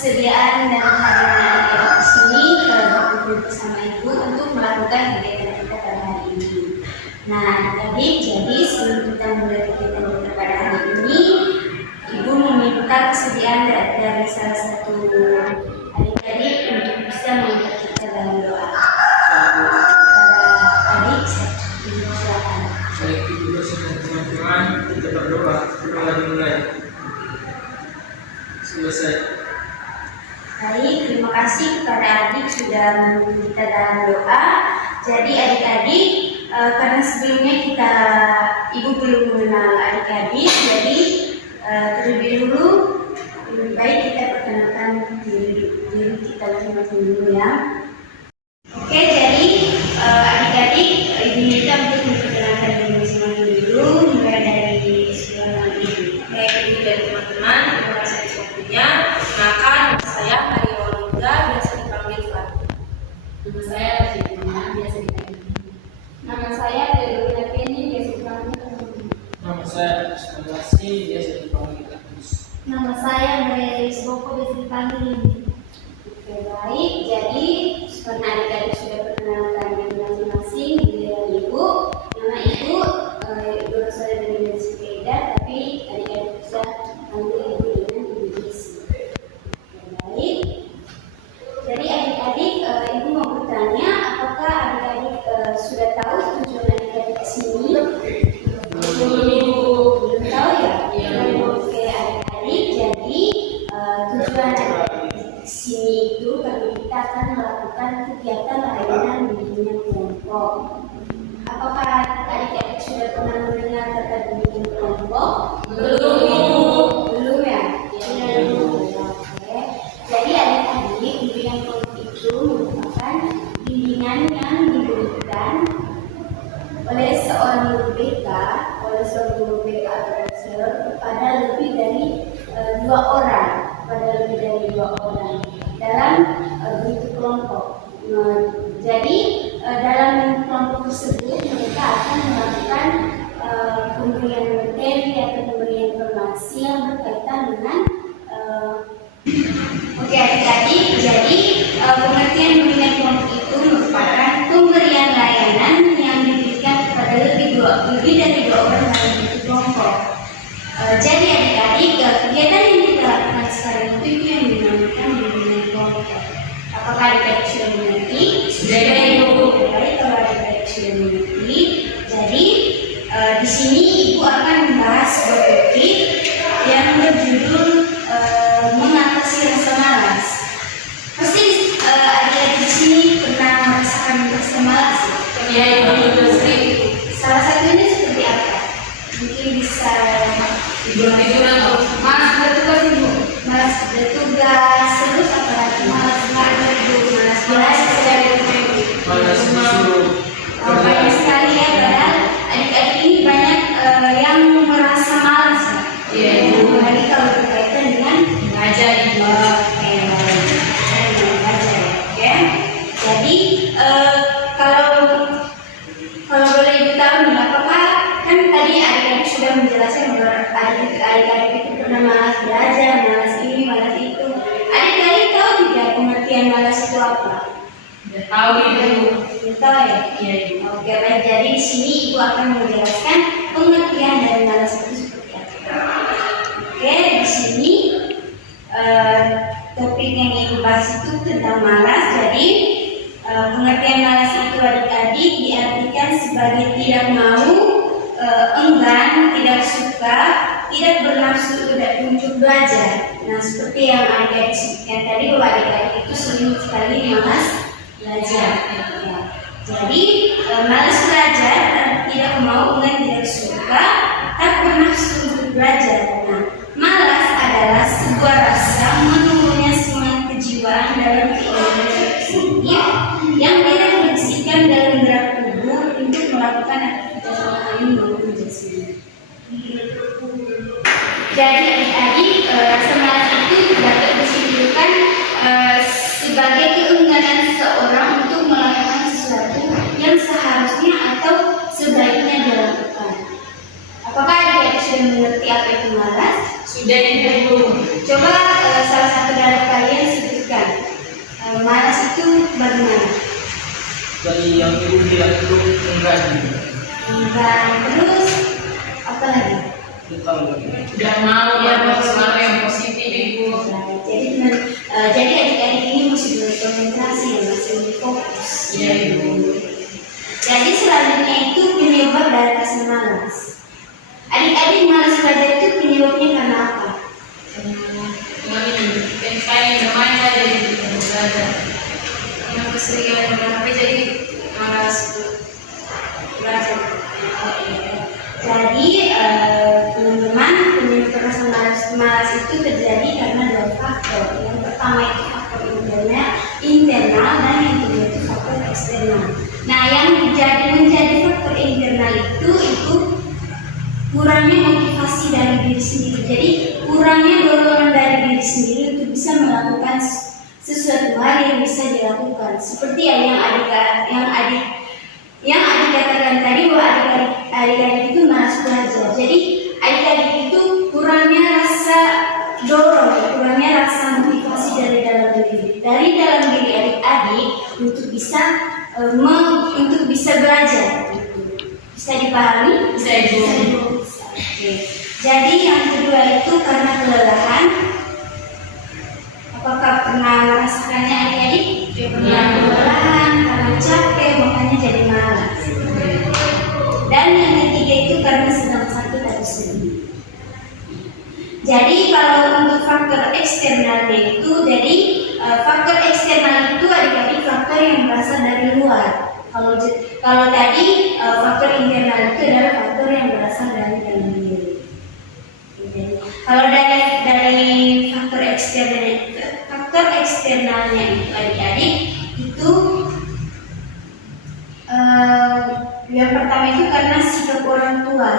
kesediaan dan kehadiran adik-adik di sini berkumpul bersama Ibu untuk melakukan kegiatan kita pada hari ini. Nah, adik-adik, jadi sebelum kita mulai kegiatan kita pada hari ini, Ibu meminta kesediaan dari salah satu adik-adik untuk bisa mengangkat kita dalam doa. Kepada adik, Ibu silakan. Baik, Ibu dosen dan teman-teman, kita berdoa. Berdoa dimulai. Selesai. Baik, terima kasih kepada adik sudah menunggu kita dalam doa. Jadi adik-adik, karena sebelumnya Ibu belum mengenal adik-adik, jadi terlebih dulu lebih baik kita perkenalkan diri kita masing-masing dulu ya. Oke, jadi adik-adik, Ibu minta untuk memperkenalkan diri masing-masing dulu, mulai dari sekolah ini. Baik, Ibu dan teman-teman, terima kasih atas waktunya. Maka nama saya Maria Walida, biasa dipanggil Fat. Nama saya Rajina, biasa dipanggil. Nama saya Dewi Kenny, biasa dipanggil Kenny. Nama saya Ismailasi, biasa dipanggil Agus. Nama saya Mary Boko, biasa dipanggil Lini. Oke, baik. Jadi karena adik-adik sudah perkenalkan diri masing-masing, giliran Ibu. Nama Ibu berasal dari Universitas Eda, tapi adik-adik bisa panggil Ibu dengan Ibu Jesi. Oke, baik. Jadi adik-adik, Ibu mau bertanya, apakah adik-adik sudah tahu tujuan adik-adik ke sini? Belum tahu ya? Oke, adik-adik, jadi tujuan adik-adik ke sini itu bagi kita akan melakukan kegiatan layanan bimbingan kelompok. Apakah adik-adik sudah pernah mendengar kata bimbingan kelompok? Belum ya? Oke. Jadi adik-adik, bimbingan kelompok itu merupakan bimbingan yang diberikan oleh seorang guru BK, atau dosen kepada lebih dari dua orang dalam bentuk kelompok. Jadi dalam kelompok tersebut mereka akan melakukan pemberian materi atau pemberian informasi yang berkaitan dengan Oke adik-adik, jadi pengertian bimbingan kelompok itu merupakan pemberian layanan yang diberikan kepada lebih dari dua orang dalam bentuk kelompok. Jadi adik-adik, kegiatan yang kita lakukan sekarang itu yang dinamakan bimbingan kelompok. Apakah adik-adik sudah mengerti? Sudah, Ibu. Baik, kalau adik-adik sudah mengerti, jadi di sini Ibu akan membahas sebuah topik yang berjudul mengatasi rasa malas. Pasti adik-adik di sini pernah merasakan rasa malas ya? Ya, Ibu, betul sering. Salah satunya seperti apa? Mungkin bisa Tidur-tiduran atau malas bertugas Ibu, malas bertugas, terus apalagi malas belajar Ibu, malas Malas disuruh banyak sekali ya, padahal adik-adik ini banyak yang merasa malas ya. Iya, Ibu. Apalagi kalau berkaitan dengan Mengajar, Ibu. Oke, ya. Jadi kalau boleh Ibu tahu nih, apakah kan tadi adik-adik sudah menjelaskan bahwa adik-adik itu pernah malas belajar, malas ini, malas itu. Adik-adik tahu tidak pengertian malas itu apa? Udah tahu, Ibu. Sudah tahu ya? Iya, Ibu. Oke, baik. Jadi di sini Ibu akan menjelaskan pengertian dari malas itu seperti apa. Oke, di sini topik yang Ibu bahas itu tentang malas. Jadi pengertian malas itu adik-adik diartikan sebagai tidak mau, enggan, tidak suka, tidak bernafsu untuk belajar. Nah, seperti yang adik-adik sebutkan tadi bahwa adik-adik itu sering sekali malas belajar. Ya. Jadi malas belajar, tidak mau, enggan, tidak suka, tak bernafsu untuk belajar. Nah, malas adalah sebuah rasa menurunnya semangat kejiwaan dalam keinginan positif yang direfleksikan dalam gerak tubuh untuk melakukan aktivitas lain maupun jasmani. Jadi adik-adik, rasa malas itu dapat disimpulkan sebagai keengganan seseorang untuk melakukan sesuatu yang seharusnya atau sebaiknya dilakukan. Apakah adik-adik sudah mengerti apa itu malas? Sudah, Ibu. Coba salah satu dari kalian Malas itu bagaimana? Jadi yang ibu bilang itu enggak gitu. Enggak, terus apa lagi? Tentang Udah mau ya sesuatu yang positif ibu. Jadi adik-adik ini mesti berkonsentrasi ya, masih fokus. Iya ibu. Jadi selanjutnya itu penyebab dari rasa malas. Adik-adik malas belajar itu penyebabnya karena apa? Cuma ini pengen bermain aja jadi belajar. Yang keseringan main HP jadi malas untuk belajar. Jadi teman-teman penyebab rasa malas itu terjadi karena dua faktor. Yang pertama itu faktor internal dan yang kedua itu faktor eksternal. Nah, yang menjadi faktor internal itu kurangnya motivasi dari diri sendiri. Jadi kurangnya dorongan dari diri sendiri untuk bisa melakukan sesuatu hal yang bisa dilakukan. Seperti yang adik katakan tadi bahwa adik-adik itu malas belajar. Jadi adik-adik itu kurangnya rasa dorong, kurangnya rasa motivasi dari dalam diri adik-adik untuk bisa belajar. Bisa dipahami? Bisa ibu. Oke. Jadi yang kedua itu karena kelelahan. Apakah pernah merasakannya adik-adik? Pernah kelelahan, karena capek, makanya jadi malas. Dan yang ketiga itu karena sedang sakit atau sedih. Jadi kalau untuk faktor eksternalnya itu, faktor eksternal itu adik-adik faktor yang berasal dari luar. Kalau tadi faktor internal itu adalah faktor yang berasal dari dalam diri. Kalau dari faktor eksternalnya itu adik-adik itu yang pertama itu karena sikap orang tua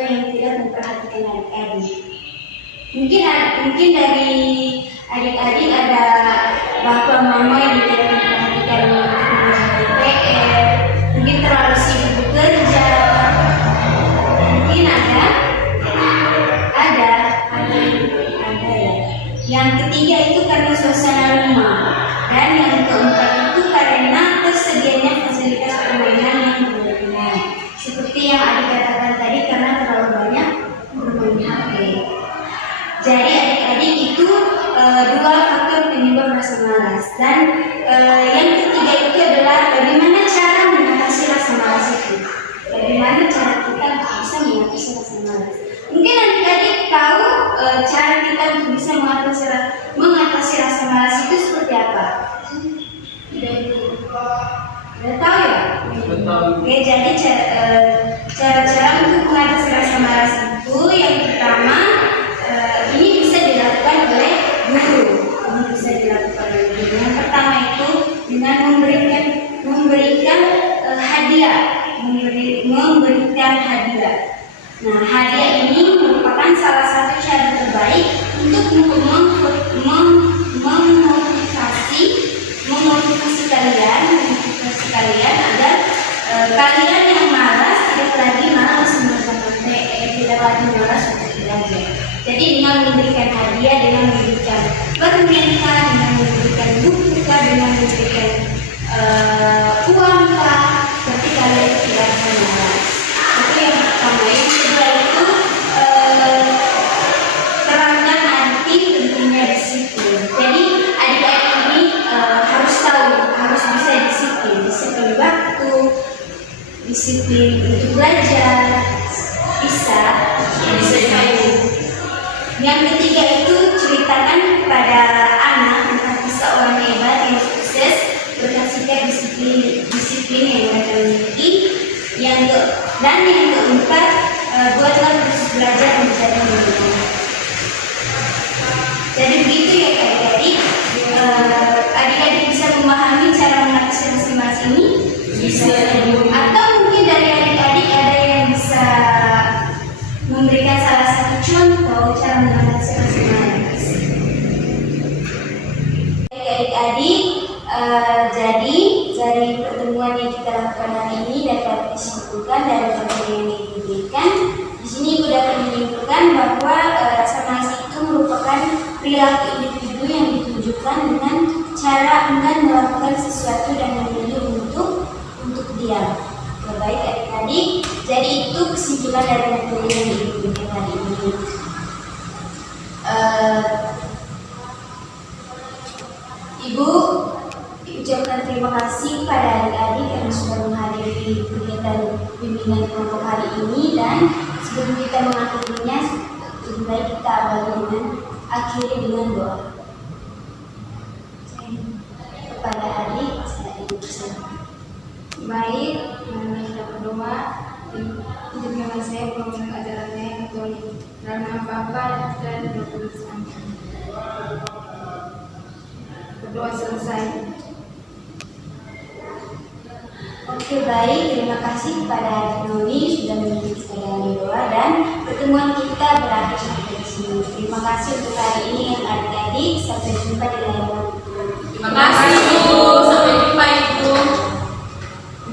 yang tidak memperhatikan adik-adik. Mungkin dari adik-adik ada bapak mama yang tidak memperhatikan untuk mengerjakan PR, mungkin terlalu sibuk bekerja, mungkin ada ya. Yang ketiga itu karena suasana rumah, dan yang keempat itu karena tersedianya fasilitas permainan yang berlebihan. Seperti yang adik katakan tadi, karena terlalu banyak bermain HP. Jadi adik-adik itu dua faktor penyebab rasa malas. Dan yang ketiga itu adalah bagaimana cara mengatasi rasa malas itu. Bagaimana cara kita bisa mengatasi rasa malas. Mungkin adik-adik tahu cara kita untuk bisa mengatasi rasa malas itu seperti apa? Sudah tahu ya? Oke, jadi cara-cara untuk mengatasi rasa malas itu yang pertama, ini bisa dilakukan oleh guru. Yang pertama itu dengan memberikan hadiah, memberikan hadiah. Nah, hadiah ini merupakan salah satu cara terbaik untuk memotivasi kalian agar kalian yang malas tidak lagi malas mengerjakan PR, tidak lagi malas untuk belajar. Jadi dengan memberikan hadiah, dengan memberikan permen, dengan memberikan buku, dengan memberikan uang, berarti kalian tidak akan malas. Itu yang pertama. Yang kedua itu terangkan arti pentingnya disiplin. Jadi adik-adik ini harus bisa disiplin waktu, disiplin untuk belajar, bisa tahu. Yang ketiga itu ceritakan kepada anak tentang kisah orang hebat yang sukses berkat sikap disiplin yang mereka miliki. Dan yang keempat, buatlah proses belajar menjadi mudah. Jadi begitu ya adik-adik. Adik-adik bisa memahami cara mengatasi rasa malas ini? Bisa. Atau mungkin dari adik-adik ada yang bisa memberikan salah satu contoh cara mengatasi rasa malas. Adik-adik, jadi dari pertemuan yang kita lakukan hari ini dapat disimpulkan dari materi yang diberikan. Di sini Ibu dapat menyimpulkan bahwa rasa malas itu merupakan perilaku individu yang ditujukan ditunjukkan dengan cara enggan melakukan sesuatu dan memilih untuk diam. Ya, baik adik-adik, jadi itu kesimpulan dari materi yang diikuti hari ini. Ibu ucapkan terima kasih kepada adik-adik yang sudah menghadiri kegiatan bimbingan kelompok hari ini, dan sebelum kita mengakhirinya, lebih baik kita awali dengan akhiri dengan doa. Kepada adik, saya dipersilakan. Baik, mari kita berdoa. Izinkanlah saya memulai ajarannya yang Katolik. Dalam nama Bapa dan Roh Kudus. Amin. Berdoa selesai. Oke, baik, terima kasih kepada adik Noni sudah mengikuti sekalian doa, dan pertemuan kita berakhir sampai di sini. Terima kasih untuk hari ini yang adik-adik, sampai jumpa di lain waktu. Terima kasih.